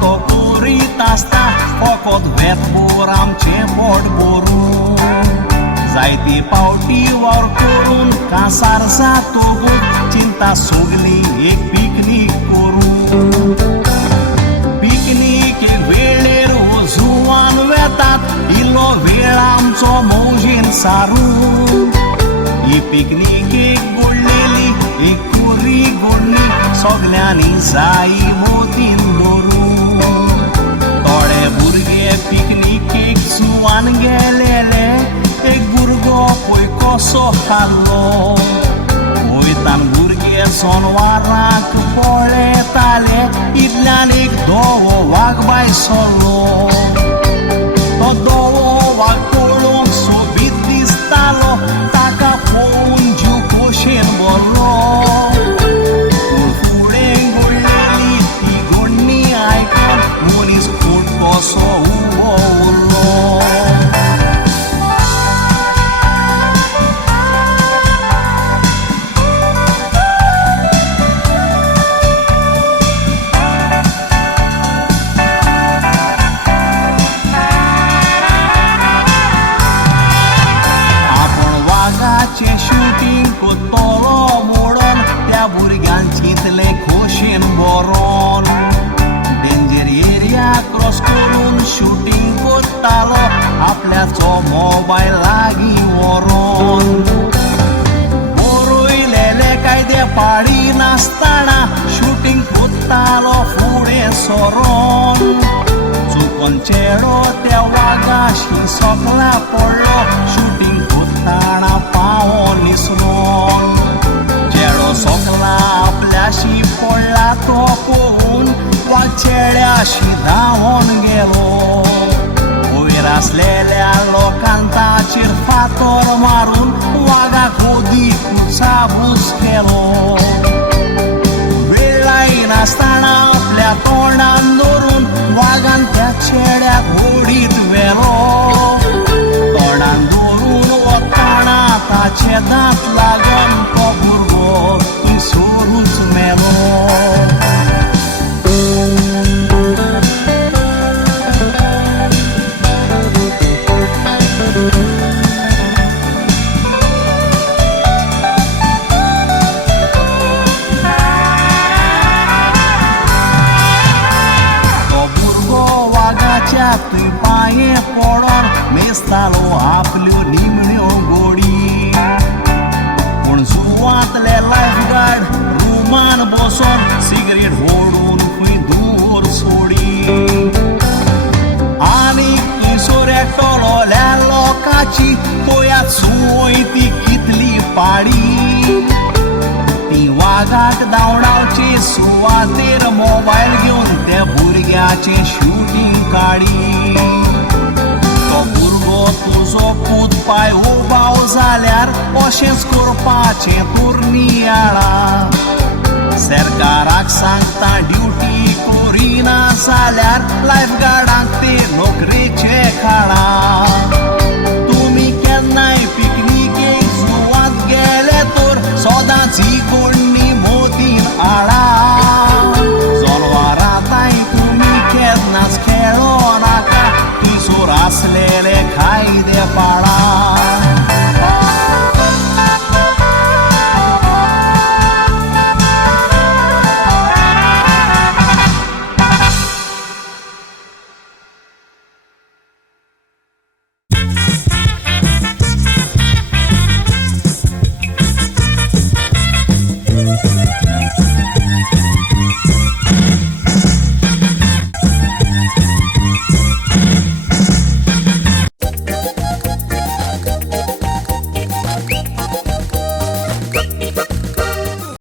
तो करीत आसता फकत वेतभर आमचें पोट भरून जायती पावटी वर करून कांसार जातोगूर चिंता सोगली एक पिकनीक करून पिकनीक वेळेर वजुवान वेतात इल्लो वेळ आमचो मौजेन सारून ही पिकनीकेक गोडलेली एक कुरी गोडणी सगल्यांनी जाई मोतीन धरून थोडे भुरगे पिकनीकेक जुवान गेलेले एक भुरगो पळय कसो खाल्लो वयतान भुरगे सोनवाराक पळयताले इतल्यान एक धवो वाघबाय सरलो तो धवो वाघ पळोवंक सोबीत दिसतालो ताका पळोवन जीव खोशेन भरलो फुडें घडलेली ती घडणी आयकून मनीस फूट कसो उबो उरलो शूटिंग कोत्तलो मोडोन त्या भुरग्यान चिंतले खोशेन बरोन डेंजर एरिया क्रॉस करून शूटिंग कोत्तालो आपल्याचो मोबायल लागीं व्हरोन बरयलेले कायदे पाळी नासतना शूटिंग कोत्तालो फुडें सरोन चुकोन चेडो त्या वागाशी सकला पडलो शूटिंग कोत्ताना पावो निसरोन चेडो सकला आपल्याशी पडला तो पळोवन वाग चेड्याशी धांवोन गेलो वयर आसलेल्या लोकांक ताचेर फातर मारून वागाक ओदीक चाबूस केलो वेळ लायनासतना आपल्या तोंडान धरून वागान त्या चेड्याक ओडीत व्हेलो तोंडान धरून वताना ताचे दांत लागून तो भुरगो थंयसरूच मेलो तुय पांये पडोन मेस्तालो आपल्यो निमण्यो गोडी पूण सुवातले लायफगार्ड रुमान बसोन सिगरेट ओडून खंय दूर सोडी आनी किशोर एकटोल्या लोकाची पळयात सुवय ती कितली पाडी ती वागाक धांवडावचे सुवातेर मोबायल घेवन त्या भुरग्याचें शूटिंग काडी तो भुरगो तुजो पूत पाय उबाव जाल्यार अशेंच करपाचें तूर नियाळा सरकाराक सांगता ड्युटी करिना जाल्यार लायफगार्डांक ते नोकरेचे काळा